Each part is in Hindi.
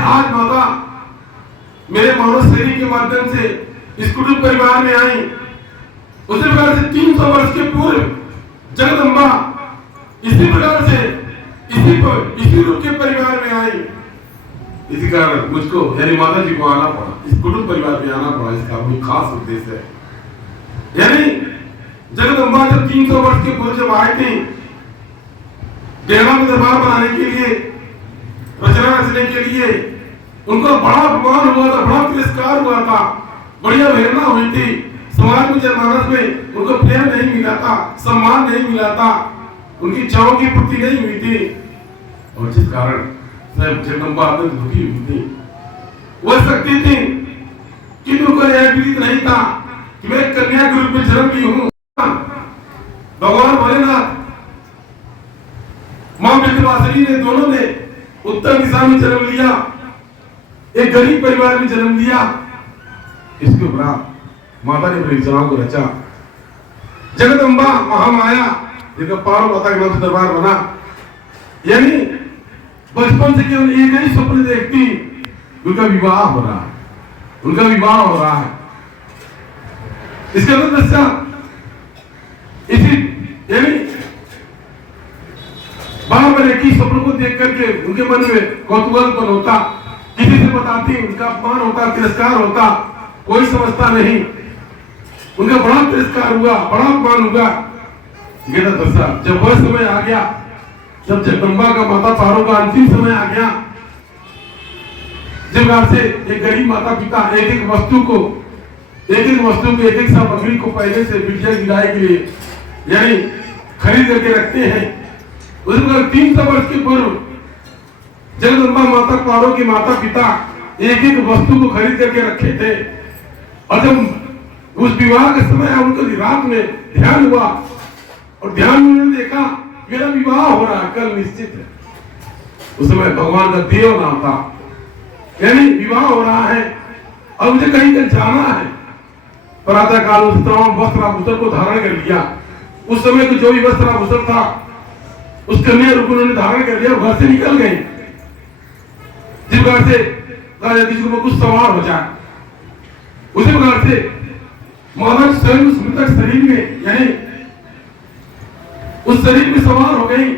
आज माता मेरे मानव शरीर के माध्यम से इस कुटुंब परिवार में आई, उसी प्रकार से 300 वर्ष के पूर्व जगदम्बा इसी प्रकार से इसी रूप के परिवार में आई। इसी कारण मुझको यानी माता जी को आना पड़ा, इस कुटुंब परिवार में आना पड़ा। इसका कोई खास उद्देश्य है, यानी जगदम्बा जब 300 वर्ष के पूर्व जब आए थे डेरा में दरबार बनाने के लिए, रचना रचने के लिए, उनको बड़ा अपमान हुआ था, बड़ा तिरस्कार हुआ था, बड़ी अवहेलना हुई थी। समाज में जनमानस में उनको प्रेम नहीं मिला था, सम्मान नहीं मिला था, उनकी इच्छाओं की पूर्ति नहीं हुई थी, और जिस कारण स्वयं जगदम्बा अत्यंत दुखी हुई थी। वह शक्ति थी कि उनको यह विदित नहीं था कि मैं कन्या के रूप में जन्म ली हूं। भगवान भोलेनाथ, मां विंध्यवासिनी ने, दोनों ने उत्तर दिशा में जन्म लिया, एक गरीब परिवार में जन्म लिया। इसके उपरांत माता ने अपनी रचनाओं को रचा। जगदम्बा महामाया जिनका पार्वती माता के नाम से दरबार बना, यानी बचपन से केवल एक ही स्वप्न देखती, उनका विवाह हो रहा है, उनका विवाह हो रहा है। इसके अंदर इसी यानी बार बार एक ही स्वप्न को देख करके उनके मन में कौतूहलपन होता, किसी से बताती, उनका अपमान होता, तिरस्कार होता, कोई समझता नहीं। उनका बड़ा तिरस्कार हुआ, बड़ा अपमान हुआ। जब वह समय आ गया, जब जगदम्बा का माता पार्वती का अंतिम समय आ गया, जिस प्रकार से एक गरीब माता पिता एक एक वस्तु को एक एक सामग्री को पहले से बिटिया गिराए के लिए यानी खरीद करके रखते हैं। उसी प्रकार 300 वर्ष के पूर्व जगदम्बा माता पार्वती के माता पिता एक एक वस्तु को खरीद करके रखे थे, और जब उस विवाह का समय उनको रात में ध्यान हुआ, और ध्यान में उन्होंने देखा मेरा विवाह हो रहा है, कल निश्चित है। उस समय भगवान का देव नाम था, यानी विवाह हो रहा है और मुझे कहीं कहीं जाना है। प्रातः काल उस तमाम वस्त्र आभूषण को धारण कर लिया। उस समय को जो भी वस्त्र आभूषण था उस कन्या रूप उन्होंने धारण कर लिया, घर से निकल गए। जिस प्रकार से कुछ सवार हो जाए, उसी प्रकार से माता स्वयं उस मृतक शरीर में यानी उस शरीर में सवार हो गई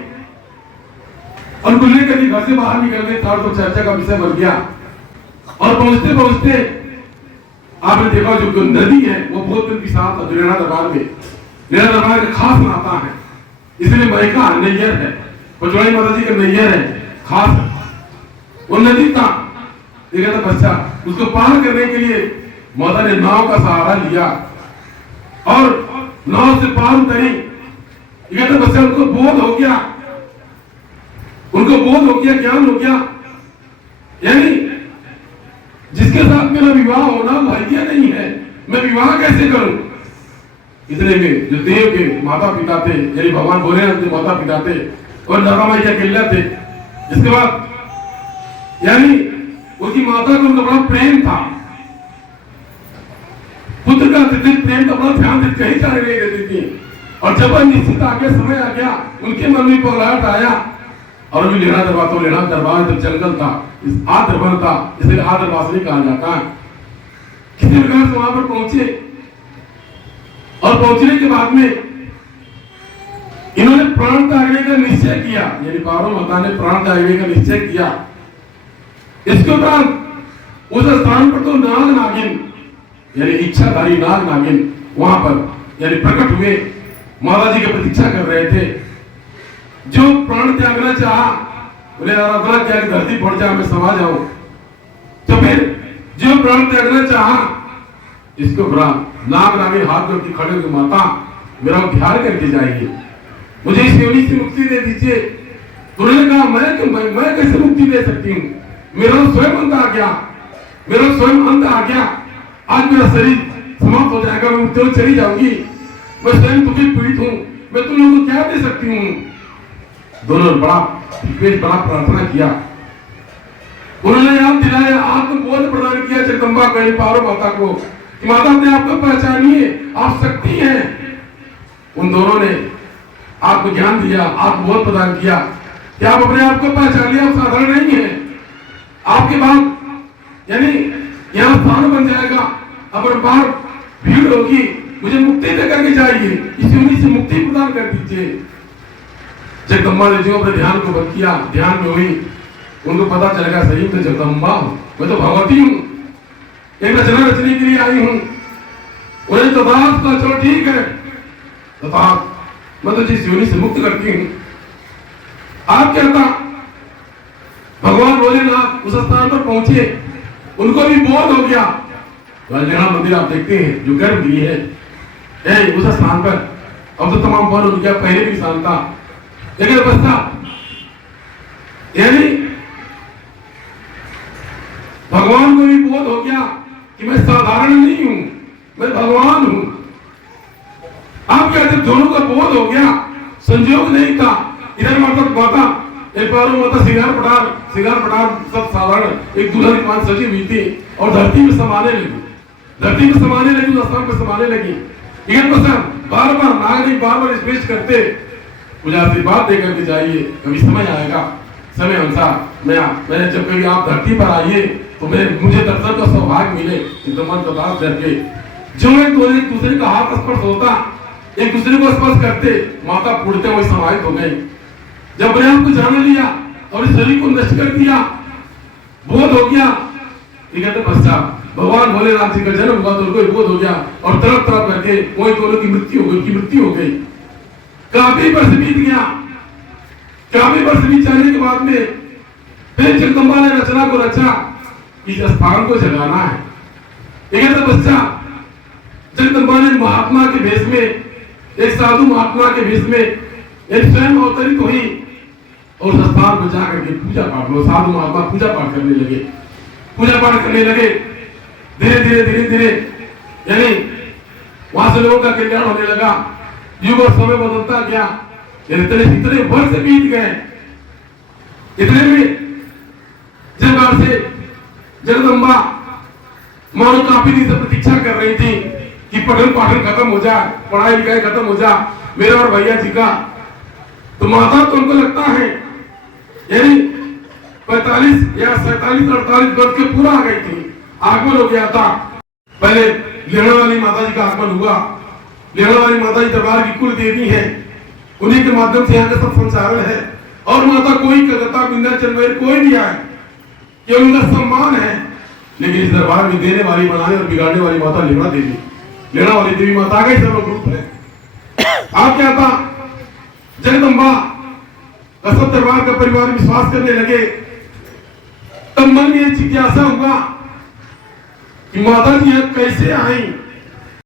और गुल्ले कभी घर से बाहर निकल गए। तो चर्चा का विषय बन गया, और पहुंचते पहुंचते आपने देखा जो नदी है वो बहुत विशाल था। नैना दरबार में, नैना दरबार का खास नाता है, इसलिए महका नैयर है, पचौड़ी माता जी का नैयर है, खास है। वो नदी था, देखा था बच्चा, उसको पार करने के लिए माता ने नाव का सहारा लिया और नाव से पार उतरी। तो बच्चा उनको बोध हो गया, ज्ञान हो गया, यानी जिसके साथ मेरा विवाह होना भाग्य नहीं है, मैं विवाह कैसे करूं। इतने में जो देव के माता पिता थे, यानी भगवान भोलेनाथ के माता पिता थे और नर्मदा मैया अकेला थे। इसके बाद यानी उनकी माता को उनका बड़ा प्रेम था, पुत्र का अत्यधिक प्रेम का बड़ा ध्यान देते, कहीं जाने नहीं देती थी। और जब निश्चित आ गया, समय आ गया, उनके मन में पगलाहट आया। और अभी लेना दरबार, तो लेना दरबार जब जंगल था, इस आदरबार था, इसलिए आदरवासनी कहा जाता है। किसी प्रकार से वहां पर पहुंचे, और पहुंचने के बाद में इन्होंने प्राण त्यागने का निश्चय किया, यानी पार्वती माता ने प्राण त्यागने का निश्चय किया। इसके उपरांत उस स्थान पर तो नाग नागिन यानी इच्छाधारी नाग नागिन वहां पर यानी प्रकट हुए, माता जी की प्रतीक्षा कर रहे थे। जो प्राण त्यागना चाहा, बोले आराधना क्या धरती पड़ जाए, मैं समा जाऊं। तो फिर जो प्राण त्यागना चाहा, इसको नाग नागिन हाथ जोड़ के खड़े हुए, माता मेरा उद्धार करके जाएगी, मुझे इस योनि से मुक्ति दे दीजिए। उन्होंने कहा मैं कैसे मुक्ति दे सकती हूँ, मेरा स्वयं अंत आ गया, मेरा स्वयं अंत आ गया, आज मेरा शरीर समाप्त हो जाएगा, मैं मुक्ति में चली जाऊंगी, मैं स्वयं दुखी पीड़ित हूँ, मैं तुम लोगों को क्या दे सकती हूँ। दोनों बड़ा प्रार्थना किया, उन्होंने याद दिलाया, आत्मबोध प्रदान किया जगदम्बा को, पार्वती माता को कि माता अपने आप को पहचानिए, आप शक्ति हैं। उन दोनों ने आत्मज्ञान दिया, आत्मबोध प्रदान किया कि आप अपने आप को पहचानिए, आप साधारण नहीं है, आपके बाद यानी यहाँ स्थान बन जाएगा, अगर बाहर भीड़ होगी, मुझे मुक्ति दे करके जाइए, इस योनि से मुक्ति प्रदान कर दीजिए। जगदम्बा ने जो अपने ध्यान को बंद किया, ध्यान में हुई, उनको पता चलेगा सही तो जगदम्बा हूं, मैं तो भगवती हूँ, एक रचना रचने के लिए आई हूँ। उन्हें तथार्थ का चलो ठीक है, तथार्थ मैं तो जिस योनि से मुक्त करती हूँ। आप क्या था, भगवान भोलेनाथ उस स्थान पर पहुंचे, उनको भी बोध हो गया। लेना मंदिर आप देखते हैं जो गर्भगृह है उस स्थान पर, अब तो तमाम बंद हो गया, पहले भी स्थान था, लेकिन बस्ता यानी भगवान को भी बोध हो गया कि मैं साधारण नहीं हूं, मैं भगवान हूं। आप कहते दोनों का बोध हो गया, संयोग नहीं था। इधर माता एक बार माता सिंगार पटार सब साधारण एक दुल्हन की मान सजी हुई थी और धरती में समाने लगी, उस स्थान पर समाने लगी। लेकिन बस बार बार नागरिक बार बार स्पेश करते, मुझे आशीर्वाद देकर के जाइए, कभी समय आएगा, समय अनुसार मैं जब कभी आप धरती पर आइए तो मुझे दर्शन का सौभाग्य मिले। मन प्रताप करके जो एक दूसरे का हाथ स्पर्श होता, एक दूसरे को स्पर्श करते, माता पूर्णते हुए समाहित हो गई। जब अपने आप को जान लिया और इस शरीर को नष्ट कर दिया, बोध हो गया, कहते पश्चात भगवान भोलेनाथ जी का जन्म हुआ तो उनको बोध हो गया और तरफ तरफ करके वही दोनों की मृत्यु हो गई। काफी वर्ष बीत गया, काफी वर्ष बीत जाने के बाद में फिर जगदम्बा ने रचना को रचा, इस स्थान को जगाना है। एक बच्चा जगदम्बा ने महात्मा के भेष में, एक साधु महात्मा के भेष में एक स्वयं अवतरित हुई और उस स्थान को जाकर के पूजा पाठ, साधु महात्मा पूजा पाठ करने लगे। धीरे यानी वहां से लोगों का कल्याण होने लगा, युग और समय बदलता गया। इतने वर्ष बीत गए, इतने में जब से जगदम्बा मानो काफी दिन से प्रतीक्षा कर रही थी कि पठन पाठन खत्म हो जाए, पढ़ाई लिखाई खत्म हो जाए मेरा और भैया जी का। तो माता तो उनको लगता है यानी 45 या 47-48 वर्ष के पूरा आ गई थी, आगमन हो गया था। पहले लेना वाली माता जी का आगमन हुआ। लेना वाली माता जी दरबार की कुल देवी है, उन्हीं के माध्यम से यहाँ का सब संचालन है। और माता कोई कलकत्ता विंध्याचल में कोई भी आए कि उनका सम्मान है, लेकिन इस दरबार में देने वाली, बनाने और बिगाड़ने वाली माता लेना देवी, लेना वाली देवी माता का ही सर्व रूप है। आप क्या था, जगदम्बा का सब दरबार का परिवार विश्वास करने लगे। तब मन में जिज्ञासा हुआ कि माता जी कैसे आई,